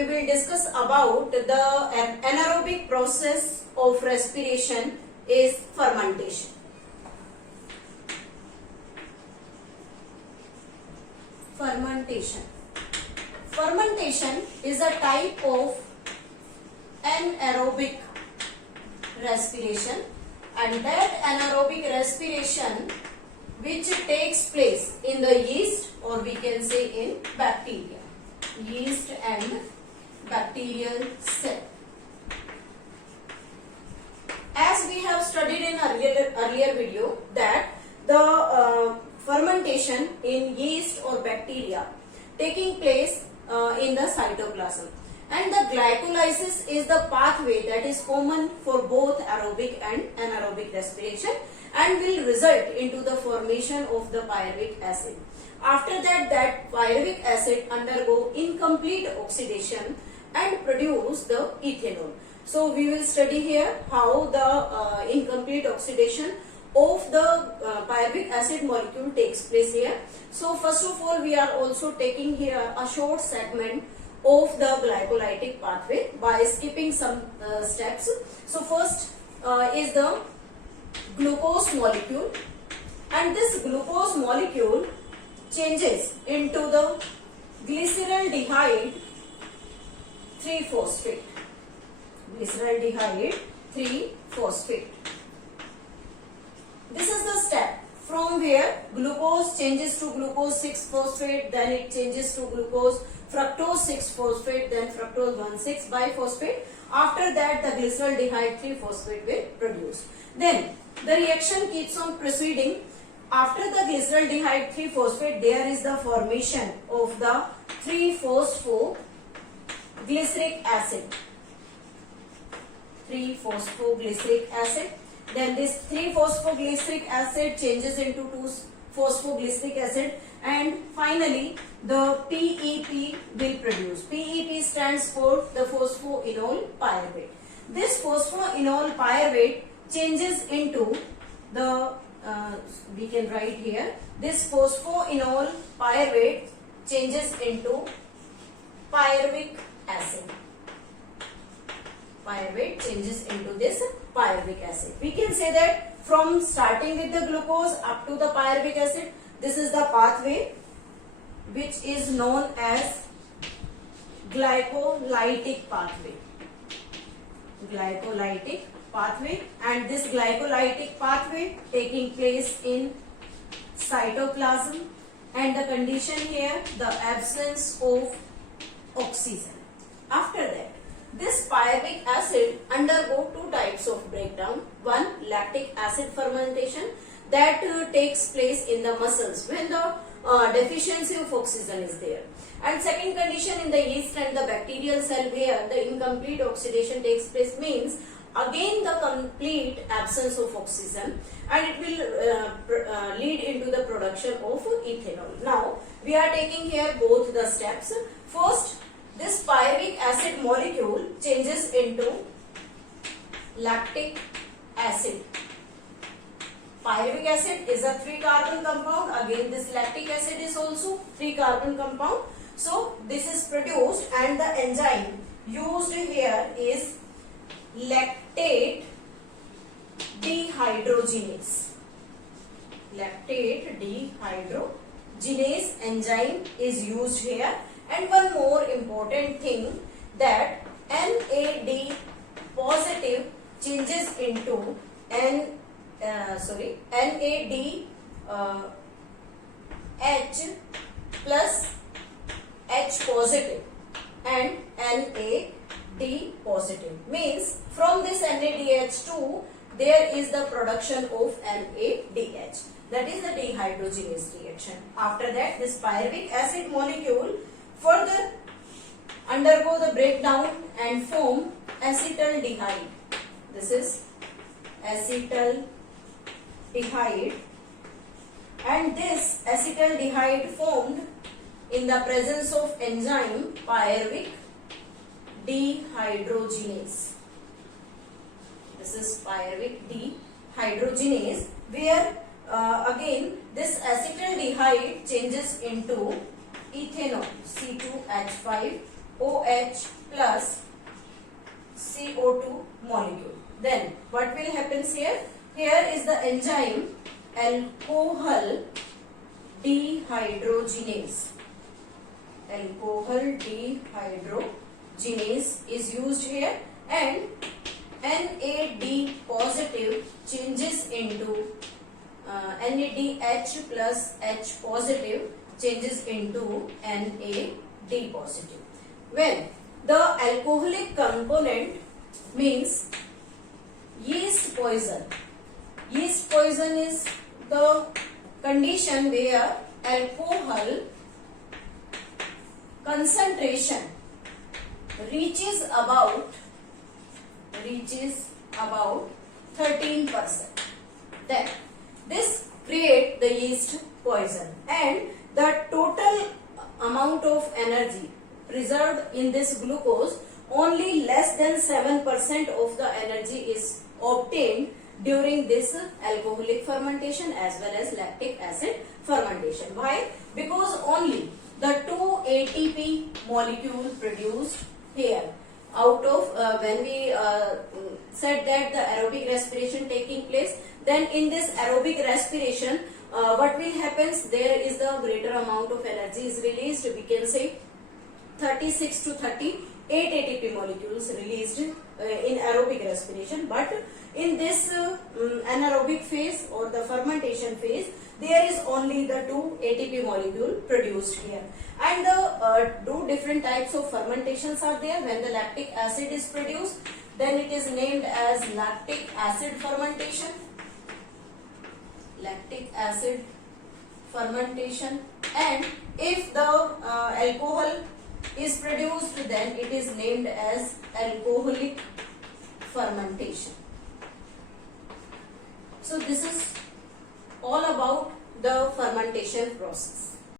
we will discuss about the anaerobic process of respiration is fermentation. Fermentation. Fermentation is a type of anaerobic respiration, and that anaerobic respiration which takes place in the yeast, or we can say in bacteria. Yeast and bacterial cell. As we have studied in earlier video that the fermentation in yeast or bacteria taking place in the cytoplasm, and the glycolysis is the pathway that is common for both aerobic and anaerobic respiration and will result into the formation of the pyruvic acid. After that pyruvic acid undergo incomplete oxidation and produce the ethanol. So we will study here how the incomplete oxidation of the pyruvic acid molecule takes place here. So first of all, we are also taking here a short segment of the glycolytic pathway by skipping some steps. So first is the glucose molecule, and this glucose molecule changes into the glyceraldehyde 3-phosphate. Glyceraldehyde 3-phosphate. This is the step from where glucose changes to glucose 6-phosphate, then it changes to glucose fructose 6-phosphate, then fructose 1,6-biphosphate. After that, the glyceraldehyde 3-phosphate will produce. Then the reaction keeps on proceeding. After the glyceraldehyde 3-phosphate, there is the formation of the 3-phosphoglyceric acid. 3-phosphoglyceric acid. Then this 3-phosphoglyceric acid changes into 2-phosphoglyceric acid, and finally the PEP will produce. PEP stands for the phosphoenol pyruvate. This phosphoenol pyruvate changes into the we can write here, this phosphoenol pyruvate changes into pyruvic acid. Pyruvate changes into this pyruvic acid. We can say that from starting with the glucose up to the pyruvic acid, this is the pathway which is known as glycolytic pathway. Glycolytic pathway, and this glycolytic pathway taking place in cytoplasm, and the condition here, the absence of oxygen. After that, this pyruvic acid undergo two types of breakdown. One, lactic acid fermentation that takes place in the muscles when the deficiency of oxygen is there, and second condition in the yeast and the bacterial cell where the incomplete oxidation takes place, means again the complete absence of oxygen, and it will lead into the production of ethanol. Now we are taking here both the steps. First, this pyruvic acid molecule changes into lactic acid. Pyruvic acid is a 3-carbon compound. Again, this lactic acid is also 3-carbon compound. So this is produced, and the enzyme used here is lactate dehydrogenase. Lactate dehydrogenase enzyme is used here. And one more important thing, that NAD positive changes into NADH plus H positive and NAD positive, means from this NADH2 there is the production of NADH, that is the dehydrogenase reaction. After that, this pyruvic acid molecule further undergo the breakdown and form acetaldehyde. This is acetaldehyde, and this acetaldehyde formed in the presence of enzyme pyruvic dehydrogenase. This is pyruvic dehydrogenase, where again this acetaldehyde changes into ethanol, C2H5 OH plus CO2 molecule. Then what will happens here? Here is the enzyme alcohol dehydrogenase. Alcohol dehydrogenase is used here, and NAD positive changes into NADH plus H positive changes into NAD positive. When the alcoholic component means yeast poison. Yeast poison is the condition where alcohol concentration reaches about 13%. Then this create the yeast poison, and the total amount of energy preserved in this glucose, only less than 7% of the energy is obtained during this alcoholic fermentation as well as lactic acid fermentation. Why? Because only the 2 ATP molecule produced here out of when we said that the aerobic respiration taking place, then in this aerobic respiration what will happens, there is the greater amount of energy is released. We can say 36 to 38 ATP molecules released in aerobic respiration, but in this anaerobic phase or the fermentation phase, there is only the 2 ATP molecule produced here. And the two different types of fermentations are there. When the lactic acid is produced, then it is named as lactic acid fermentation. Lactic acid fermentation. And if the alcohol is produced, then it is named as alcoholic fermentation. So this is all about the fermentation process.